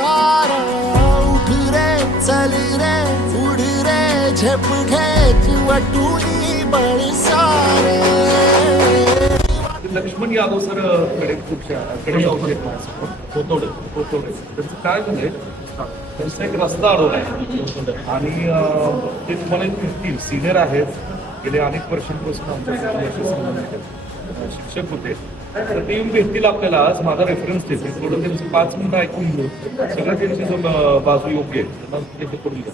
स्वार उठरे चल रे उड रे झप घे घेत वटुनी बळसार. लक्ष्मण यादव सरकडे कडे त्यांचं म्हणजे, एक रस्ता अडवला आहे आणि ते तुम्हाला एक फिरतील सिनियर आहेत. गेले अनेक वर्षांपासून आमच्या शिक्षक होते. ते येऊन भेटतील आपल्याला. आज माझा रेफरन्स देतील. थोडं त्यांचं पाच मिनिटं ऐकून घेऊ. सगळं त्यांची जो बाजू योग्य आहे. मग ते करून घ्या